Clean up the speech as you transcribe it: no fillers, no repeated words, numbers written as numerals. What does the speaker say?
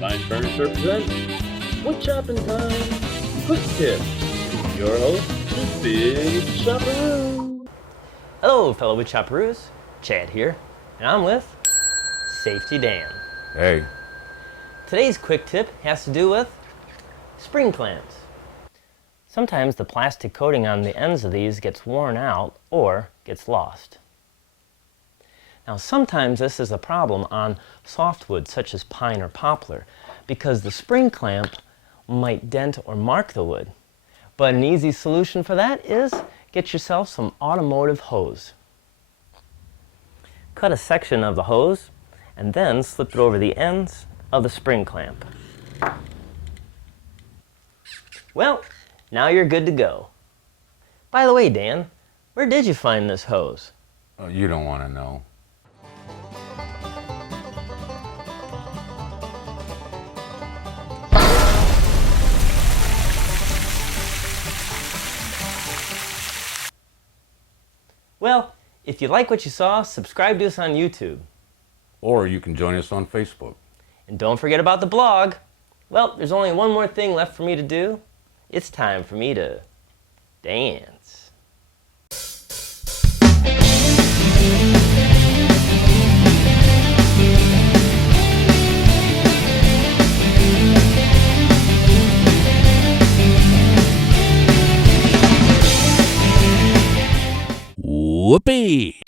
Fine Furniture presents Wood Chopping Time Quick Tip. Your host, the Big Chopperoo. Hello, fellow wood chopperoos. Chad here, and I'm with Safety Dan. Hey. Today's quick tip has to do with spring clamps. Sometimes the plastic coating on the ends of these gets worn out or gets lost. Now sometimes this is a problem on softwood such as pine or poplar because the spring clamp might dent or mark the wood. But an easy solution for that is get yourself some automotive hose. Cut a section of the hose and then slip it over the ends of the spring clamp. Well, now you're good to go. By the way, Dan, where did you find this hose? You don't want to know. Well, if you like what you saw, subscribe to us on YouTube. Or you can join us on Facebook. And don't forget about the blog. Well, there's only one more thing left for me to do. It's time for me to dance. Whoopee!